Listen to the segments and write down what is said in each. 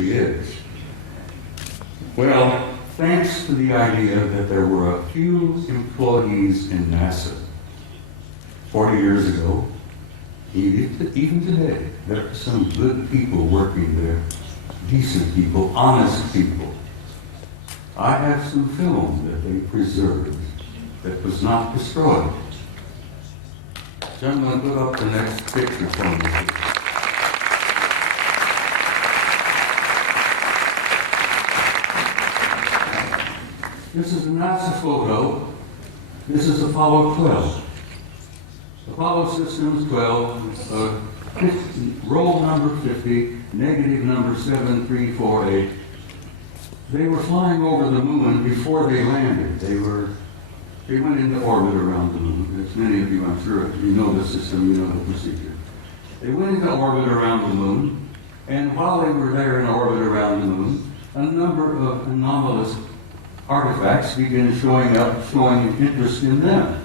is. Well, thanks to the idea that there were a few employees in NASA 40 years ago, even today, there are some good people working there, decent people, honest people. I have some film that they preserved that was not destroyed. So I'm going to put up the next picture for me. This is a NASA photo. This is Apollo 12. Apollo Systems 12, roll number 50, negative number 7348. They were flying over the moon before they landed. They went into orbit around the moon. As many of you, I'm sure, you know the system, you know the procedure. They went into orbit around the moon, and while they were there in orbit around the moon, a number of anomalous artifacts began showing up, showing interest in them.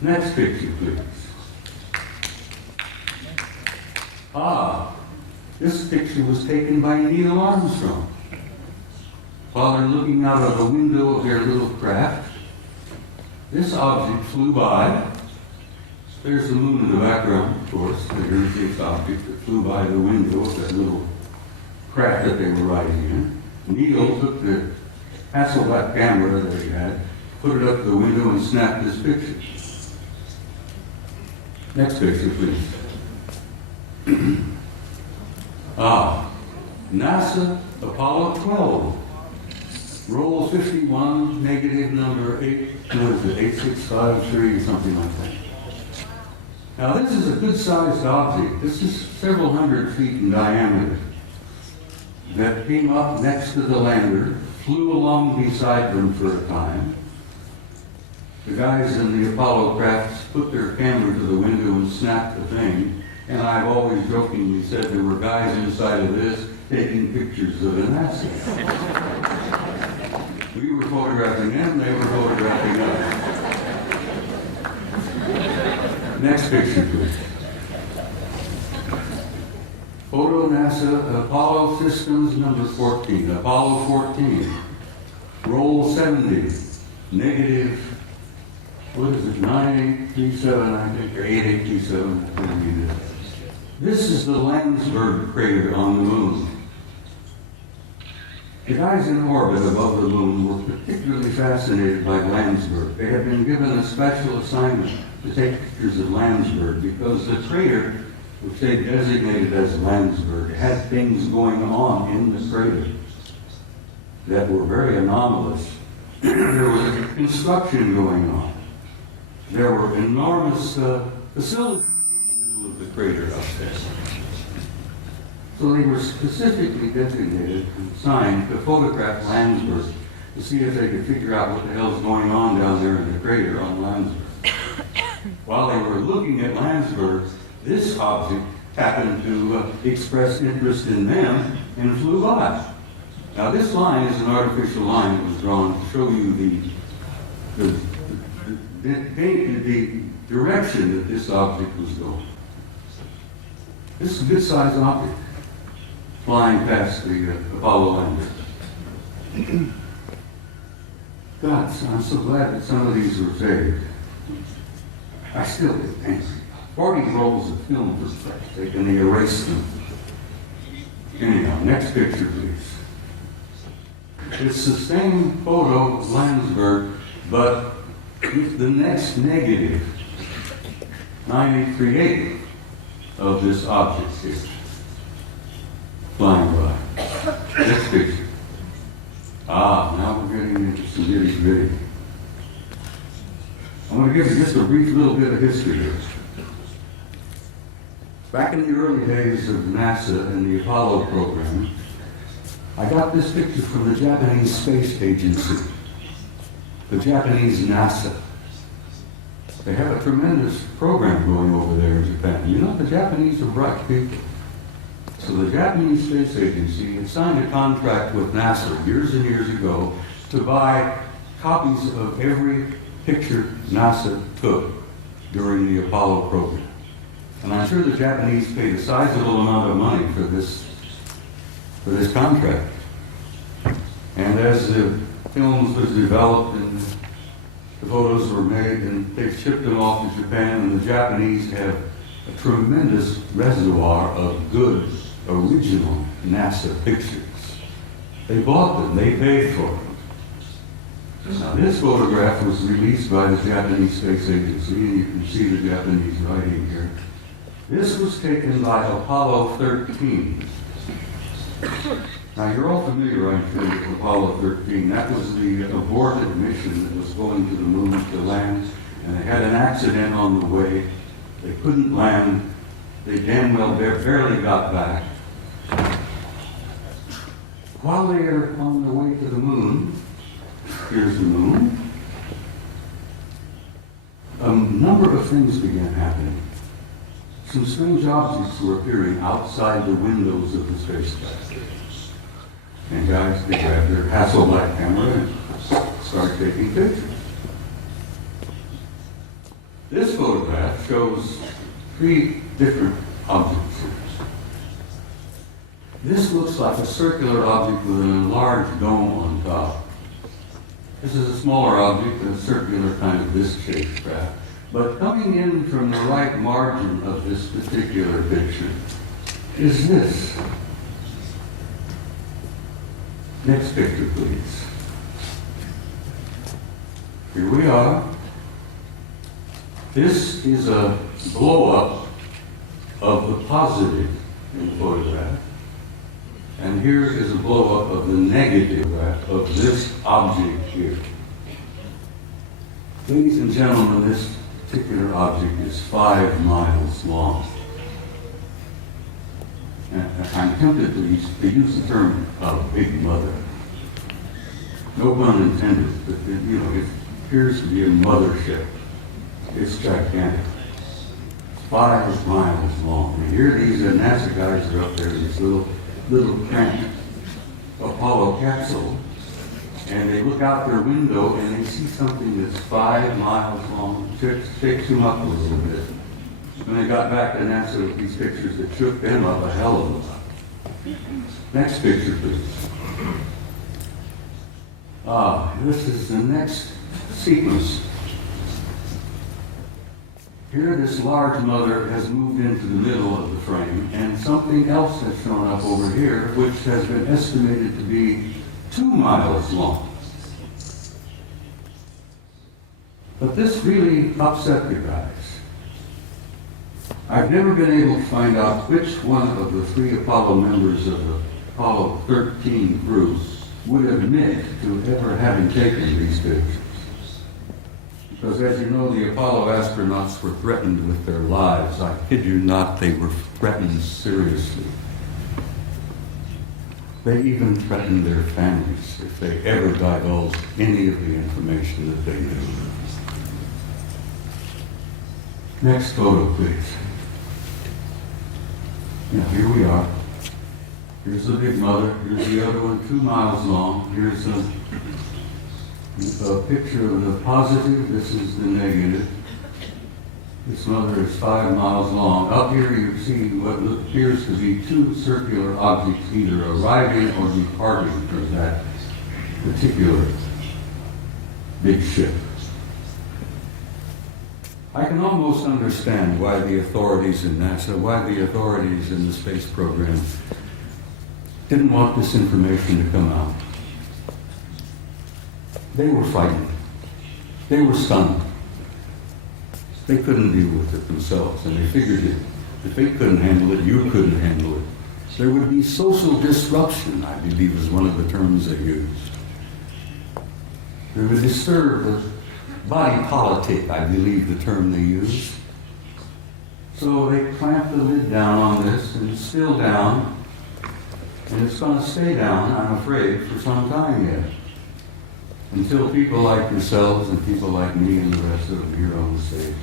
Next picture, please. This picture was taken by Neil Armstrong. While they're looking out of the window of their little craft, this object flew by. There's the moon in the background, of course. There's this object that flew by the window of that little craft that they were riding in. Neil took the Hasselblad camera that he had, put it up to the window, and snapped this picture. Next picture, please. NASA Apollo 12. Roll 51, negative number 8653, something like that. Now this is a good-sized object. This is several hundred feet in diameter that came up next to the lander, flew along beside them for a time. The guys in the Apollo crafts put their camera to the window and snapped the thing, and I've always jokingly said there were guys inside of this taking pictures of the NASA. We were photographing them, they were photographing us. Next picture, please. Photo NASA Apollo Systems number 14, Apollo 14. Roll 70, negative, what is it, 9837, I think, or 8827. This is the Landsberg crater on the moon. The guys in orbit above the moon were particularly fascinated by Landsberg. They had been given a special assignment to take pictures of Landsberg because the crater, which they designated as Landsberg, had things going on in the crater that were very anomalous. There was construction going on. There were enormous facilities in the middle of the crater up there. So they were specifically designated and assigned to photograph Landsberg to see if they could figure out what the hell's going on down there in the crater on Landsberg. While they were looking at Landsberg, this object happened to express interest in them and flew by. Now this line is an artificial line that was drawn to show you the direction that this object was going. This is a good-sized object flying past the Apollo lander. God, I'm so glad that some of these were saved. I still get angry. 40 rolls of film for Christ's sake, and they erased them. Anyhow, next picture, please. It's the same photo of Landsberg, but with the next negative, 9838, of this object here, flying by. Next picture. Now we're getting into some nitty-gritty. I'm going to give you just a brief little bit of history here. Back in the early days of NASA and the Apollo program, I got this picture from the Japanese Space Agency, the Japanese NASA. They have a tremendous program going over there in Japan. You know, the Japanese are bright people. So the Japanese Space Agency had signed a contract with NASA years and years ago to buy copies of every picture NASA took during the Apollo program. And I'm sure the Japanese paid a sizable amount of money for for this contract. And as the films was developed and the photos were made, and they shipped them off to Japan, and the Japanese have a tremendous reservoir of good, original NASA pictures. They bought them, they paid for them. Now, this photograph was released by the Japanese Space Agency, and you can see the Japanese writing here. This was taken by Apollo 13. Now, you're all familiar, I'm sure, with Apollo 13. That was the aborted mission that was going to the moon to land, and they had an accident on the way. They couldn't land. They damn well barely got back. While they are on their way to the moon, here's the moon, a number of things began happening. Some strange objects were appearing outside the windows of the spacecraft. And guys, they grabbed their Hasselblad camera and started taking pictures. This photograph shows 3 different objects. This looks like a circular object with an enlarged dome on top. This is a smaller object, a circular kind of disc-shaped craft. But coming in from the right margin of this particular picture is this. Next picture, please. Here we are. This is a blow-up of the positive in the photograph. And here is a blow-up of the negative of this object here. Ladies and gentlemen, this particular object is 5 miles long. And I'm tempted to use the term big mother. No pun intended, but it appears to be a mothership. It's gigantic. 5 miles long. And here these NASA guys are up there in this little cramped Apollo capsule, and they look out their window and they see something that's 5 miles long. Shakes them up a little bit. When they got back to NASA with these pictures, it shook them up a hell of a lot. Next picture, please. This is the next sequence. Here, this large mother has moved into the middle of the frame, and something else has shown up over here, which has been estimated to be 2 miles long. But this really upset the guys. I've never been able to find out which one of the 3 Apollo members of the Apollo 13 crew would admit to ever having taken these pictures. Because as you know, the Apollo astronauts were threatened with their lives. I kid you not, they were threatened seriously. They even threatened their families if they ever divulged any of the information that they knew. Next photo, please. Yeah, here we are. Here's the big mother. Here's the other one, 2 miles long. Here's a picture of the positive. This is the negative. This mother is 5 miles long. Up here you see what appears to be 2 circular objects either arriving or departing from that particular big ship. I can almost understand why the authorities in NASA, why the authorities in the space program didn't want this information to come out. They were frightened. They were stunned. They couldn't deal with it themselves, and they figured if they couldn't handle it, you couldn't handle it. There would be social disruption, I believe is one of the terms they used. They would disturb the body politic, I believe the term they used. So they clamped the lid down on this, and it's still down. And it's going to stay down, I'm afraid, for some time yet. Until people like yourselves and people like me and the rest of them here on the stage,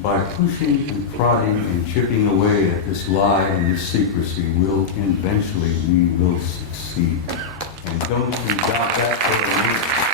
by pushing and prodding and chipping away at this lie and this secrecy, we will succeed. And don't you doubt that for a minute.